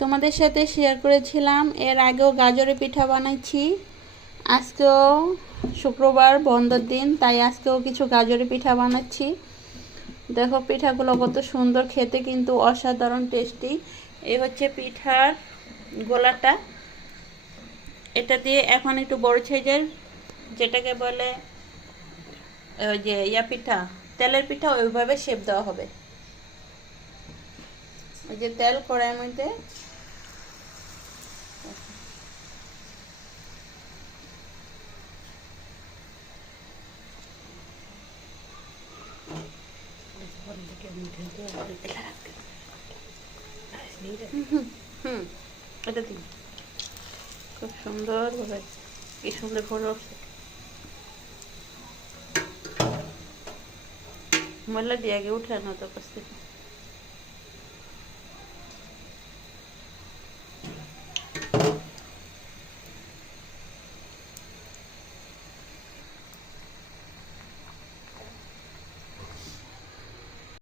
তোমাদের সাথে শেয়ার করেছিলাম এর আগেও গাজরের পিঠা বানাইছি। আজকেও শুক্রবার বন্ধের দিন, তাই আজকেও কিছু গাজরের পিঠা বানাচ্ছি। দেখো পিঠাগুলো কত সুন্দর, খেতে কিন্তু অসাধারণ টেস্টি। এই হচ্ছে পিঠার গোলাটা। এটা দিয়ে এখন একটু বড় সাইজের, যেটাকে বলে ওই যে পিঠা, তেলের পিঠা, ওইভাবে শেপ দেওয়া হবে। এই যে তেল কড়াইয়ের মধ্যে এটা দিন, খুব সুন্দর ভাবে, কি সুন্দর করে উঠছে। ময়লা দিয়ে আগে উঠে না তো কাছ থেকে।